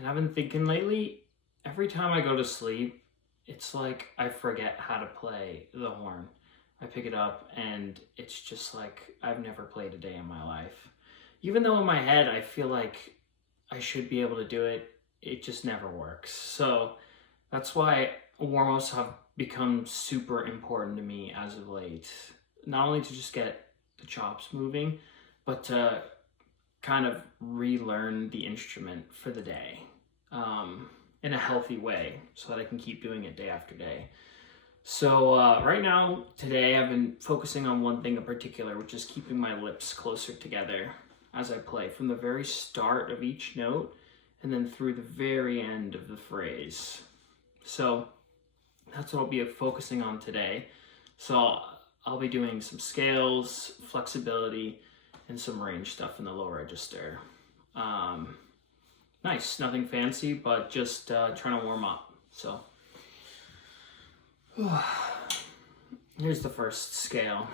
And I've been thinking lately, every time I go to sleep, it's like I forget how to play the horn. I pick it up and it's just like I've never played a day in my life. Even though in my head I feel like I should be able to do it, it just never works. So that's why warm-ups have become super important to me as of late. Not only to just get the chops moving, but to kind of relearn the instrument for the day in a healthy way so that I can keep doing it day after day. So right now, today, I've been focusing on one thing in particular, which is keeping my lips closer together as I play from the very start of each note and then through the very end of the phrase. So that's what I'll be focusing on today. So I'll be doing some scales, flexibility, and some range stuff in the low register. Nice, nothing fancy, but just trying to warm up. So here's the first scale.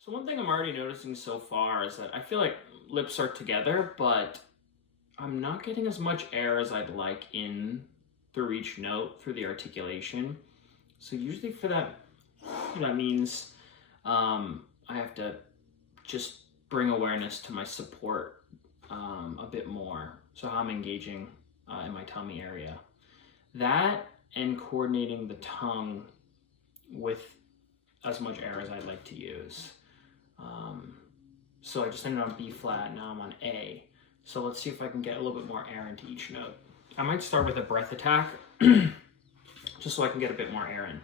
So one thing I'm already noticing so far is that I feel like lips are together, but I'm not getting as much air as I'd like in through each note, through the articulation. So usually for that means I have to just bring awareness to my support a bit more. So how I'm engaging in my tummy area. That and coordinating the tongue with as much air as I'd like to use. So I just ended on B flat, now I'm on A. So let's see if I can get a little bit more air into each note. I might start with a breath attack, just so I can get a bit more air in.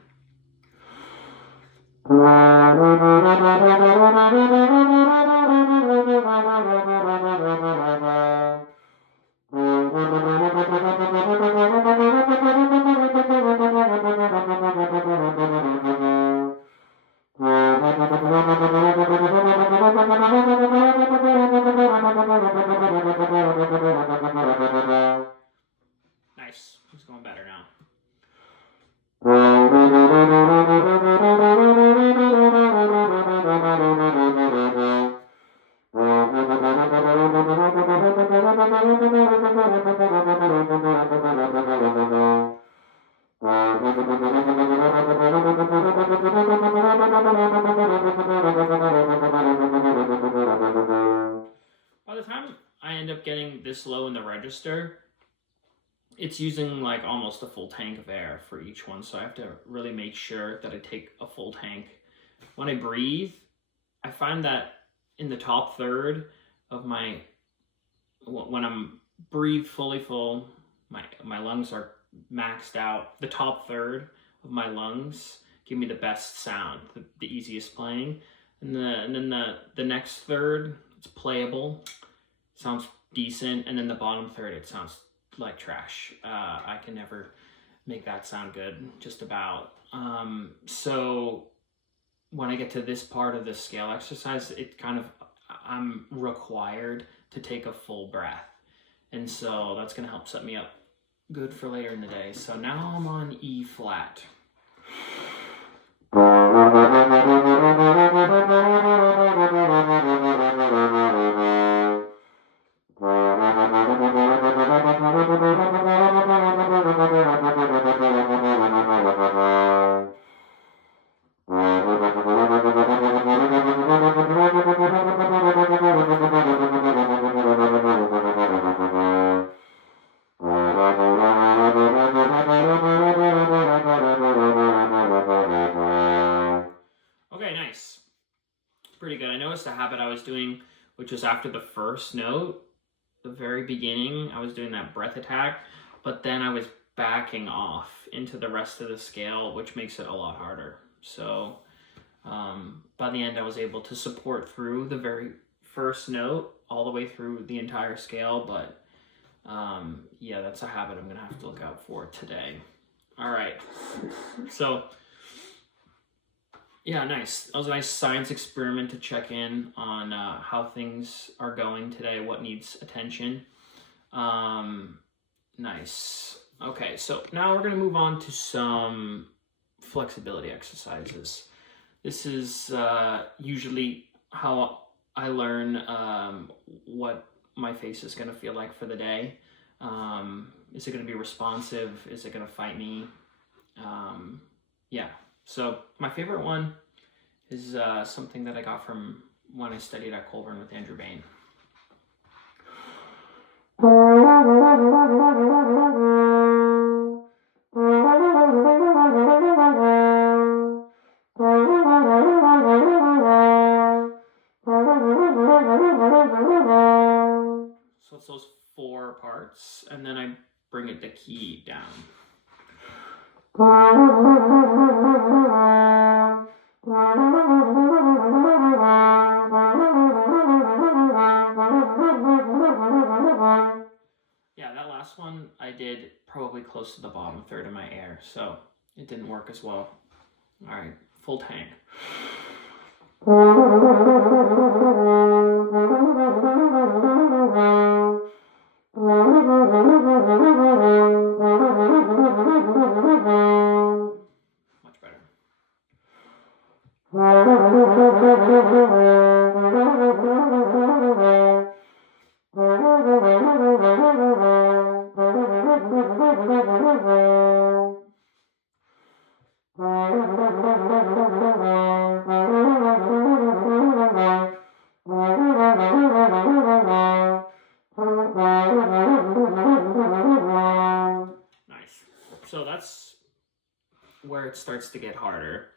Nice, it's going better now. By the time I end up getting this low in the register, it's using like almost a full tank of air for each one. So I have to really make sure that I take a full tank. When I breathe, I find that in the top third of when I'm breathed fully full, my lungs are maxed out. The top third of my lungs give me the best sound, the easiest playing. And then the next third, it's playable, sounds decent. And then the bottom third, it sounds like trash. I can never make that sound good, just about. So when I get to this part of the scale exercise, I'm required to take a full breath. And so that's gonna help set me up good for later in the day. So now I'm on E flat. Okay, nice. Pretty good. I noticed a habit I was doing, which was after the first note, the very beginning, I was doing that breath attack, but then I was backing off into the rest of the scale, which makes it a lot harder. So by the end, I was able to support through the very first note all the way through the entire scale, but Yeah, that's a habit I'm gonna have to look out for today. All right, so yeah, nice. That was a nice science experiment to check in on how things are going today, what needs attention. Nice. Okay, so now we're gonna move on to some flexibility exercises. This is usually how I learn what my face is gonna feel like for the day. Is it gonna be responsive? Is it gonna fight me? Yeah. So my favorite one is something that I got from when I studied at Colburn with Andrew Bain. So it's those 4 parts, and then I bring it the key down. Yeah, that last one I did probably close to the bottom third of my air, so it didn't work as well. All right, full tank. Much better. Nice. So that's where it starts to get harder.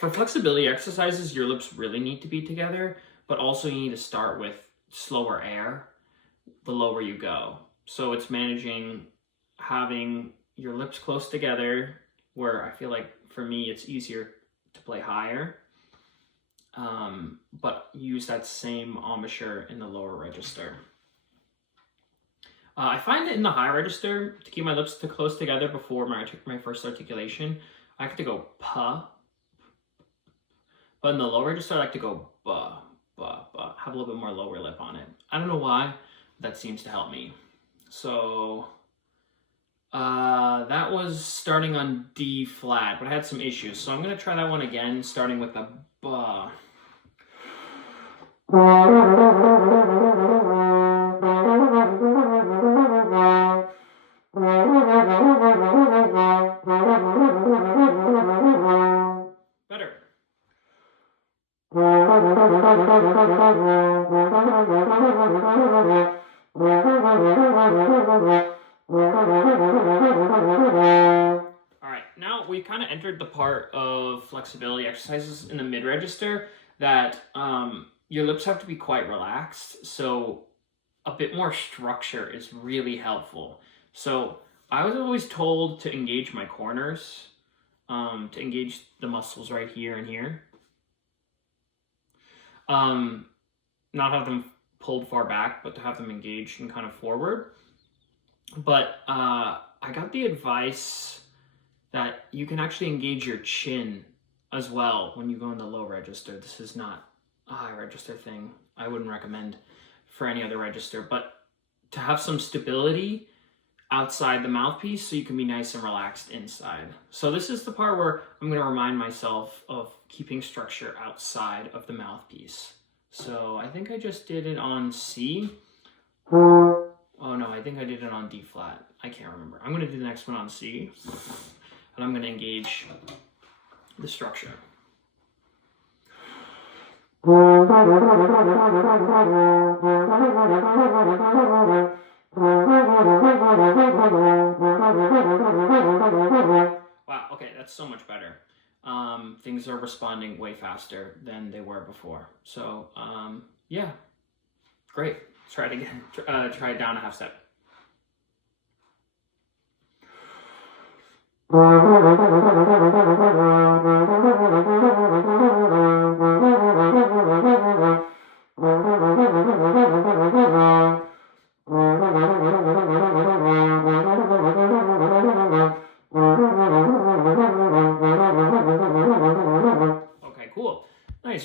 For flexibility exercises, your lips really need to be together, but also you need to start with slower air the lower you go. So it's managing having your lips close together, where I feel like for me it's easier to play higher, but use that same embouchure in the lower register. I find that in the high register, to keep my lips too close together before my first articulation, I have to go pa. But in the lower register, I like to go ba, ba, ba. Have a little bit more lower lip on it. I don't know why, but that seems to help me. So that was starting on D flat, but I had some issues. So I'm going to try that one again, starting with a ba. Better. All right, now we kind of entered the part of flexibility exercises in the mid register that your lips have to be quite relaxed. So a bit more structure is really helpful. So I was always told to engage my corners, to engage the muscles right here and here. Not have them pulled far back, but to have them engaged and kind of forward. But I got the advice that you can actually engage your chin as well when you go in the low register. This is not a high register thing. I wouldn't recommend for any other register, but to have some stability outside the mouthpiece so you can be nice and relaxed inside. So this is the part where I'm going to remind myself of keeping structure outside of the mouthpiece. So I think I just did it on C. Oh no, I think I did it on D flat. I can't remember. I'm going to do the next one on C, and I'm going to engage the structure. Wow, okay, that's so much better. Things are responding way faster than they were before. So, yeah, great. Let's try it again. Try it down a half step.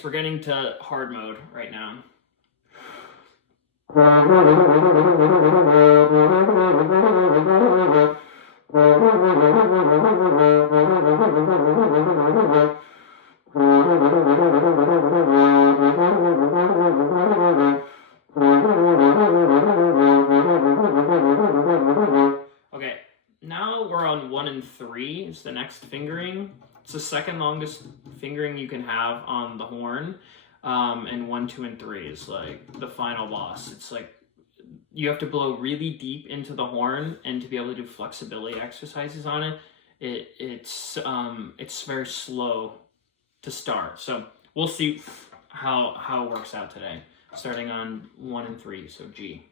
we're getting to hard mode right now. Okay, now we're on 1 and 3 is the next fingering. It's the second longest fingering you can have on the horn. And 1, 2, and 3 is like the final boss. It's like you have to blow really deep into the horn, and to be able to do flexibility exercises on it, it's very slow to start. So we'll see how it works out today. Starting on 1 and 3, so G.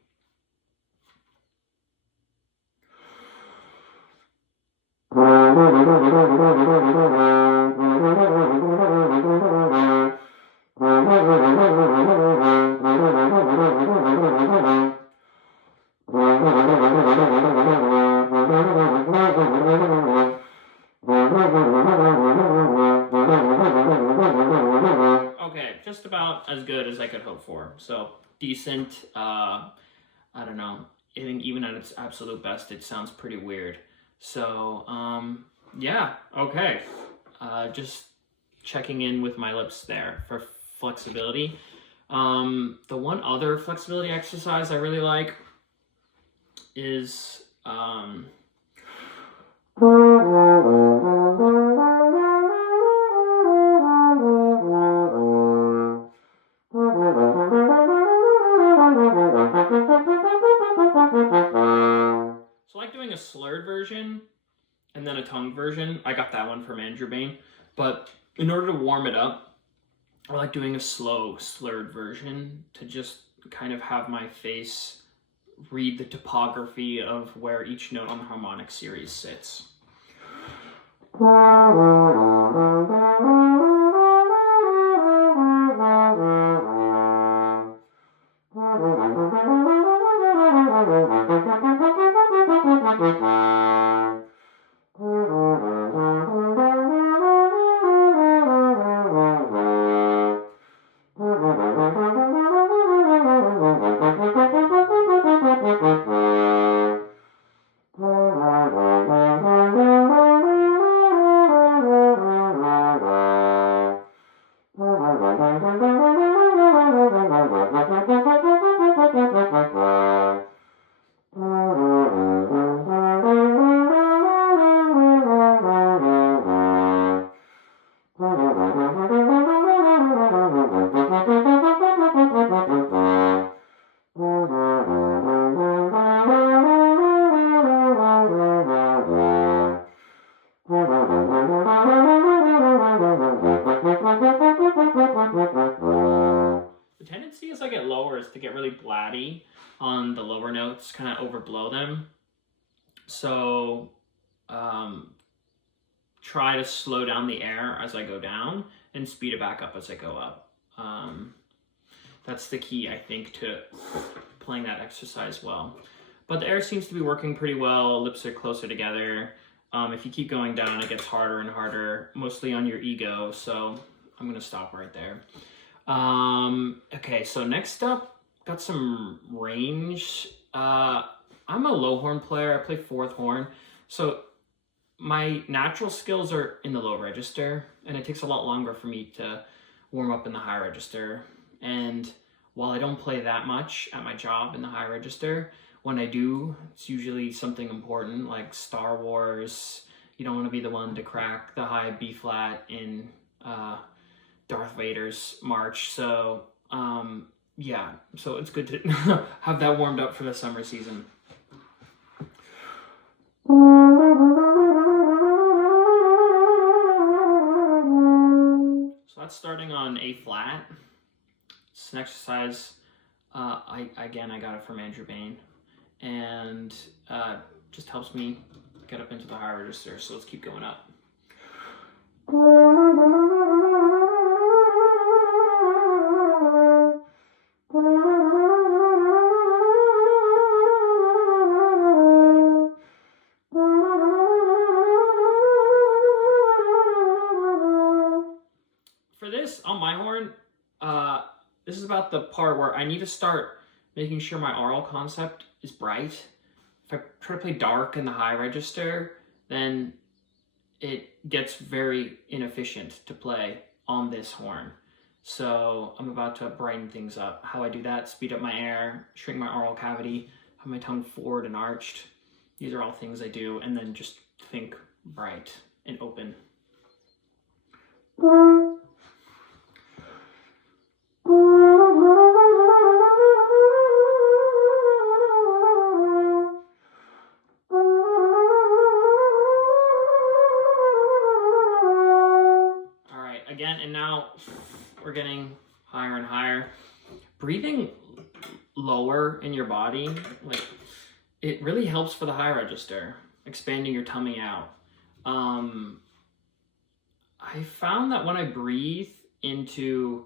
Okay, just about as good as I could hope for. So decent. I don't know. I think even at its absolute best, it sounds pretty weird. So yeah, okay. Just checking in with my lips there for flexibility. The one other flexibility exercise I really like is so I like doing a slurred version and then a tongue version. I got that one from Andrew Bain. But in order to warm it up, I like doing a slow slurred version to just kind of have my face read the topography of where each note on the harmonic series sits. The tendency as I get lower is to get really blatty on the lower notes, kind of overblow them. So try to slow down the air as I go down and speed it back up as I go up. That's the key, I think, to playing that exercise well. But the air seems to be working pretty well. Lips are closer together. If you keep going down, it gets harder and harder, mostly on your ego. So I'm going to stop right there. Okay, so next up, got some range. I'm a low horn player. I play fourth horn. So my natural skills are in the low register, and it takes a lot longer for me to warm up in the high register. And while I don't play that much at my job in the high register, when I do, it's usually something important like Star Wars. You don't want to be the one to crack the high B flat in Darth Vader's march. So yeah, so it's good to have that warmed up for the summer season. So that's starting on A flat. It's an exercise, I got it from Andrew Bain, and just helps me get up into the high register. So let's keep going up. For this, on my horn, this is about the part where I need to start making sure my aural concept is bright. If I try to play dark in the high register, then it gets very inefficient to play on this horn. So I'm about to brighten things up. How I do that: speed up my air, shrink my aural cavity, have my tongue forward and arched. These are all things I do, and then just think bright and open. All right, again, and now we're getting higher and higher. Breathing lower in your body, like, it really helps for the high register, expanding your tummy out. I found that when I breathe into,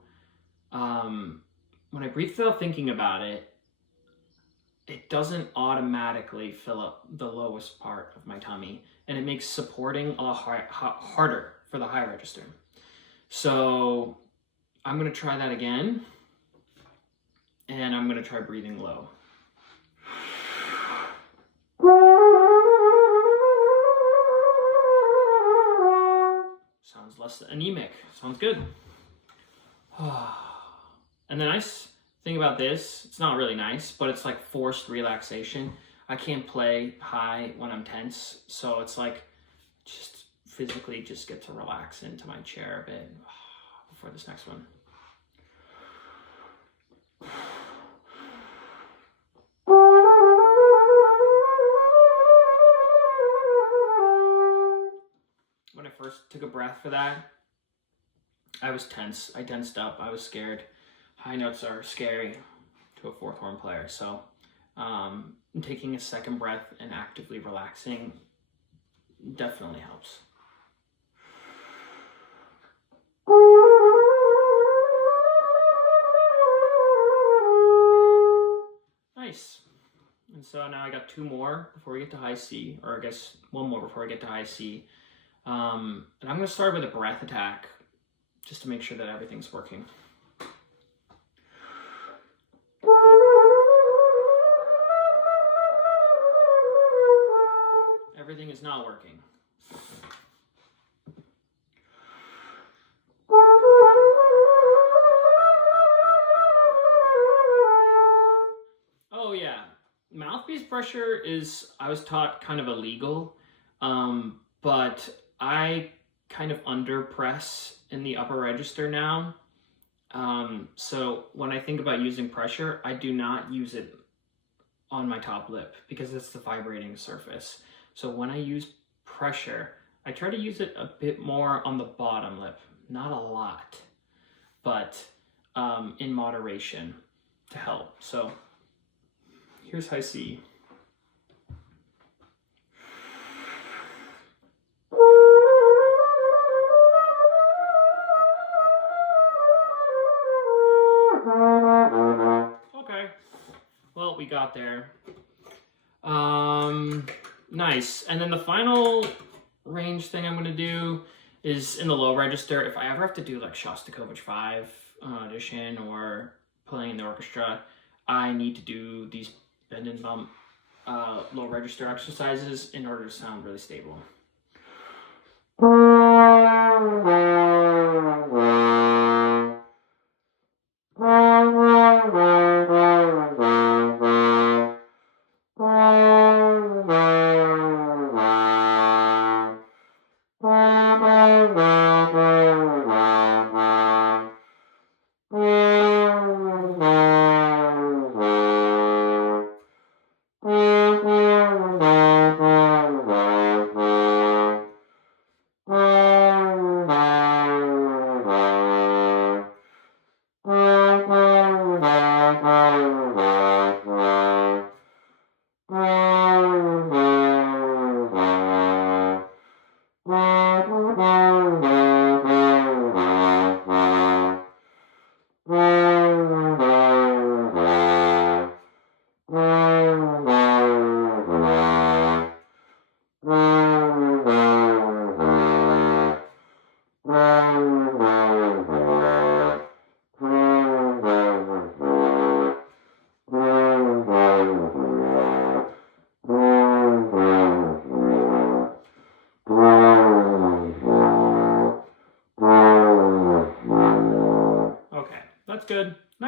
when I breathe without thinking about it, it doesn't automatically fill up the lowest part of my tummy, and it makes supporting a lot harder for the high register. So I'm gonna try that again, and I'm gonna try breathing low. Sounds less anemic. Sounds good. And the nice thing about this, it's not really nice, but it's like forced relaxation. I can't play high when I'm tense, so it's like just physically just get to relax into my chair a bit before this next one. When I first took a breath for that, I was tense. I tensed up. I was scared. High notes are scary to a fourth horn player, so taking a second breath and actively relaxing definitely helps. Nice. And so now I got two more before we get to high C, or I guess one more before I get to high C. And I'm going to start with a breath attack just to make sure that everything's working. Everything is not working. Oh yeah, mouthpiece pressure is, I was taught, kind of illegal, but I kind of under press in the upper register now. So when I think about using pressure, I do not use it on my top lip because it's the vibrating surface. So when I use pressure, I try to use it a bit more on the bottom lip, not a lot, but in moderation to help. So here's high C. Okay, well, we got there. Nice. And then the final range thing I'm going to do is in the low register. If I ever have to do like Shostakovich 5 audition or playing in the orchestra, I need to do these bend and bump low register exercises in order to sound really stable.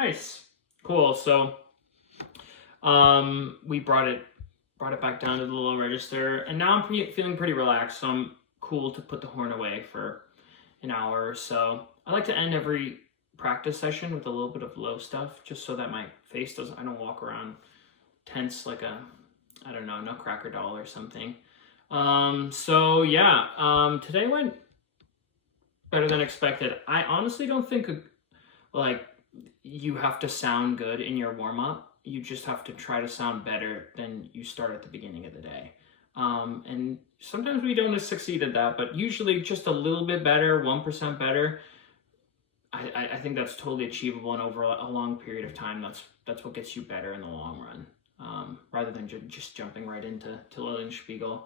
Nice. Cool. So we brought it back down to the low register, and now I'm feeling pretty relaxed, so I'm cool to put the horn away for an hour or so. I like to end every practice session with a little bit of low stuff, just so that my face doesn't, I don't walk around tense like a, I don't know, nutcracker doll or something. So yeah, today went better than expected. I honestly don't think like you have to sound good in your warm-up. You just have to try to sound better than you start at the beginning of the day. And sometimes we don't succeed at that, but usually just a little bit better, 1% better. I think that's totally achievable, and over a long period of time, that's what gets you better in the long run, rather than just jumping right into Lilienspiegel,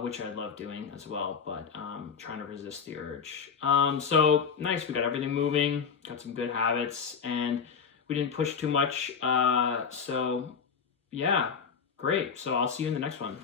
which I love doing as well, but trying to resist the urge. So nice, we got everything moving, got some good habits, and we didn't push too much. So yeah, great. So I'll see you in the next one.